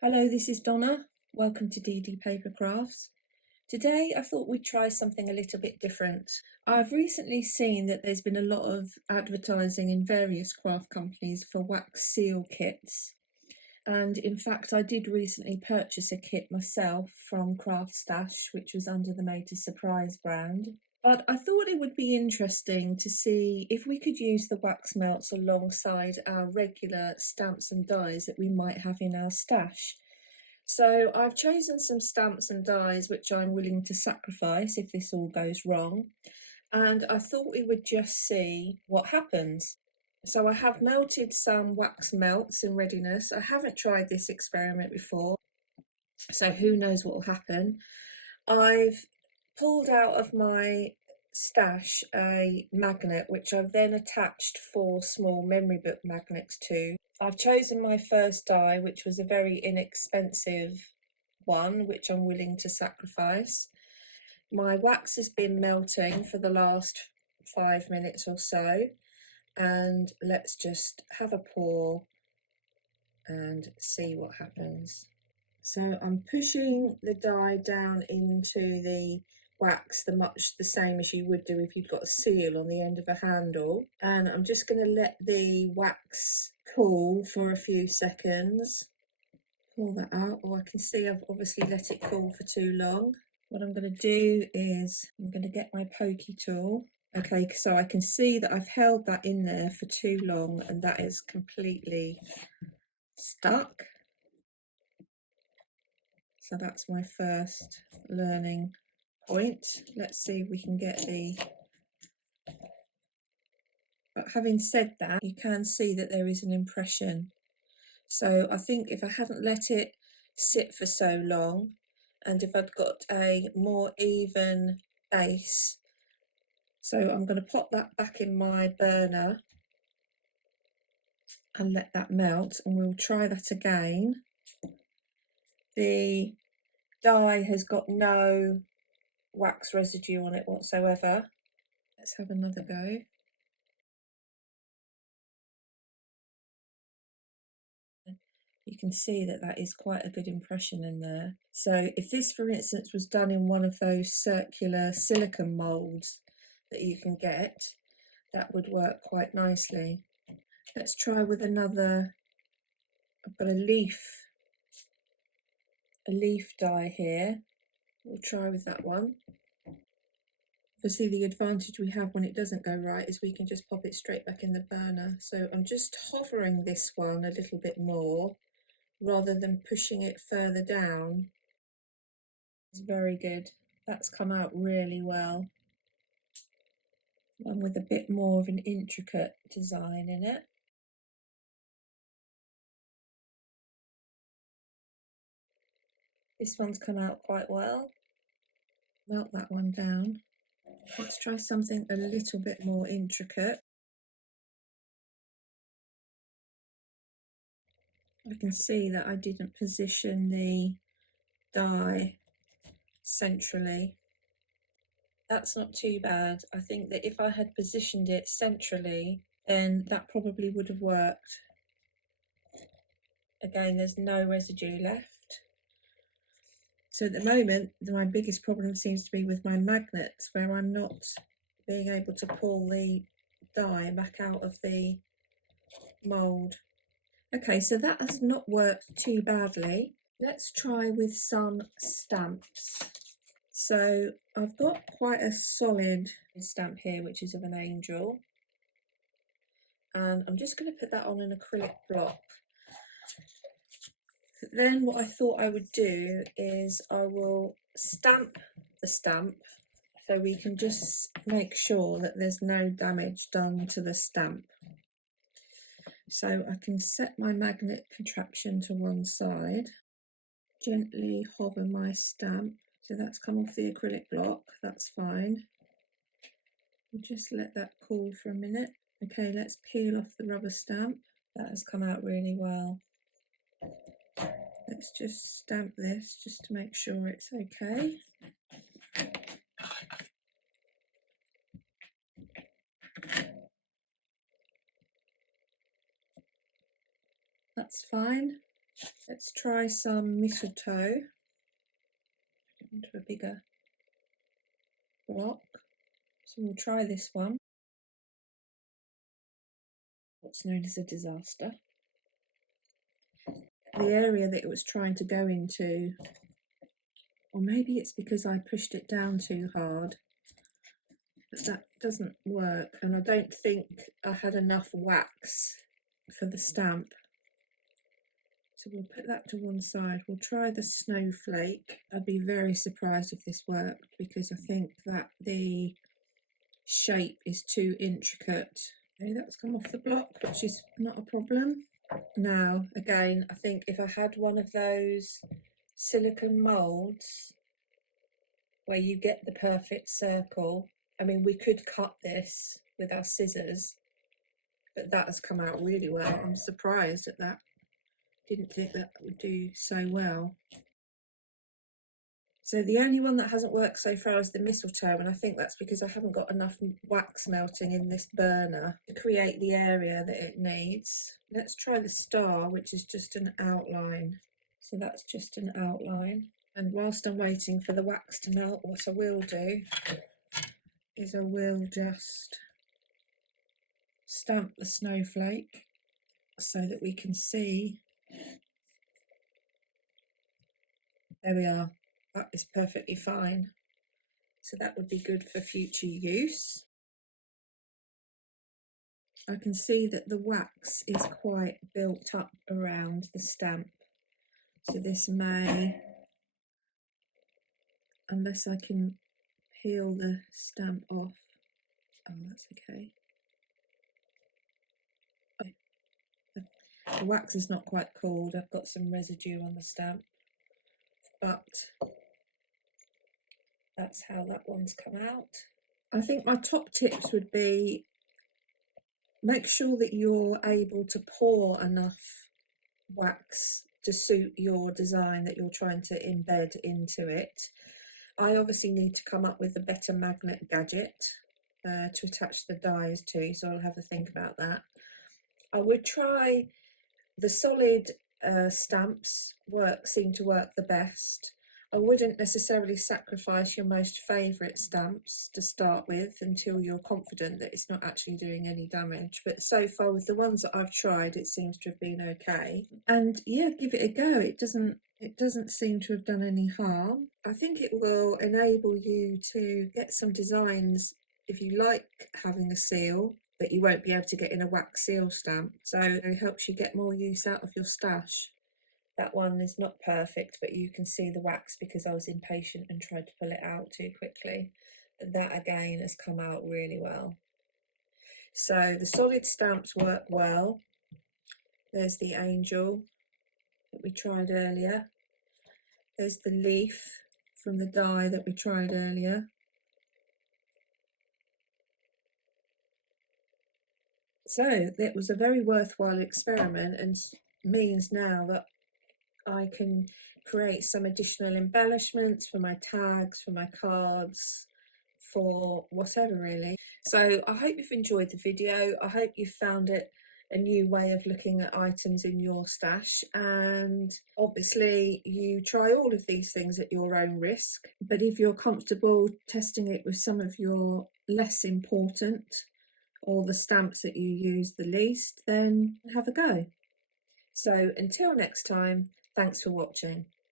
Hello, this is Donna. Welcome to DD Paper Crafts. Today I thought we'd try something a little bit different. I've recently seen that there's been a lot of advertising in various craft companies for wax seal kits. And in fact, I did recently purchase a kit myself from Craft Stash, which was under the Made to Surprise brand. But I thought it would be interesting to see if we could use the wax melts alongside our regular stamps and dies that we might have in our stash. So I've chosen some stamps and dies which I'm willing to sacrifice if this all goes wrong. And I thought we would just see what happens. So I have melted some wax melts in readiness. I haven't tried this experiment before, so who knows what will happen. I've pulled out of my stash a magnet which I've then attached 4 small memory book magnets to. I've chosen my first die, which was a very inexpensive one, which I'm willing to sacrifice. My wax has been melting for the last 5 minutes or so, and let's just have a pour and see what happens. So I'm pushing the die down into the wax much the same as you would do if you'd got a seal on the end of a handle, and I'm just going to let the wax cool for a few seconds. Pull that out. I can see I've obviously let it cool for too long. What I'm going to do is I'm going to get my pokey tool. Okay, so I can see that I've held that in there for too long and that is completely stuck. So that's my first learning point. Let's see if we can get but having said that, you can see that there is an impression. So I think if I hadn't let it sit for so long, and if I'd got a more even base, so I'm going to pop that back in my burner and let that melt, and we'll try that again. The die has got no wax residue on it whatsoever. Let's have another go. You can see that that is quite a good impression in there. So if this, for instance, was done in one of those circular silicone moulds that you can get, that would work quite nicely. Let's try with another. I've got a leaf die here. We'll try with that one. Obviously the advantage we have when it doesn't go right is we can just pop it straight back in the burner. So I'm just hovering this one a little bit more rather than pushing it further down. It's very good. That's come out really well. One with a bit more of an intricate design in it. This one's come out quite well. Melt that one down. Let's try something a little bit more intricate. I can see that I didn't position the die centrally. That's not too bad. I think that if I had positioned it centrally, then that probably would have worked. Again, there's no residue left. So at the moment, my biggest problem seems to be with my magnets, where I'm not being able to pull the die back out of the mould. Okay, so that has not worked too badly. Let's try with some stamps. So I've got quite a solid stamp here, which is of an angel. And I'm just going to put that on an acrylic block. Then what I thought I would do is I will stamp the stamp so we can just make sure that there's no damage done to the stamp. So I can set my magnet contraption to one side, gently hover my stamp. So that's come off the acrylic block, that's fine. We'll just let that cool for a minute. Okay, let's peel off the rubber stamp. That has come out really well. Let's just stamp this just to make sure it's okay. That's fine. Let's try some mistletoe into a bigger block. So we'll try this one. What's known as a disaster. The area that it was trying to go into, or maybe it's because I pushed it down too hard, but that doesn't work, and I don't think I had enough wax for the stamp. So we'll put that to one side. We'll try the snowflake. I'd be very surprised if this worked, because I think that the shape is too intricate. Okay, that's come off the block, which is not a problem. Now, again, I think if I had one of those silicone moulds where you get the perfect circle, I mean, we could cut this with our scissors, but that has come out really well. I'm surprised at that. Didn't think that would do so well. So the only one that hasn't worked so far is the mistletoe, and I think that's because I haven't got enough wax melting in this burner to create the area that it needs. Let's try the star, which is just an outline. So that's just an outline. And whilst I'm waiting for the wax to melt, what I will do is I will just stamp the snowflake so that we can see. There we are. That is perfectly fine. So that would be good for future use. I can see that the wax is quite built up around the stamp. So this may, unless I can peel the stamp off. Oh, that's okay. The wax is not quite cooled. I've got some residue on the stamp, but that's how that one's come out. I think my top tips would be, make sure that you're able to pour enough wax to suit your design that you're trying to embed into it. I obviously need to come up with a better magnet gadget to attach the dies to, so I'll have a think about that. I would try the solid stamps seem to work the best. I wouldn't necessarily sacrifice your most favourite stamps to start with until you're confident that it's not actually doing any damage. But so far with the ones that I've tried, it seems to have been okay. And yeah, give it a go. It doesn't seem to have done any harm. I think it will enable you to get some designs if you like having a seal that you won't be able to get in a wax seal stamp. So it helps you get more use out of your stash. That one is not perfect, but you can see the wax because I was impatient and tried to pull it out too quickly. That again has come out really well. So the solid stamps work well. There's the angel that we tried earlier. There's the leaf from the die that we tried earlier. So it was a very worthwhile experiment and means now that I can create some additional embellishments for my tags, for my cards, for whatever really. So I hope you've enjoyed the video. I hope you found it a new way of looking at items in your stash, and obviously you try all of these things at your own risk, but if you're comfortable testing it with some of your less important or the stamps that you use the least, then have a go. So until next time, thanks for watching.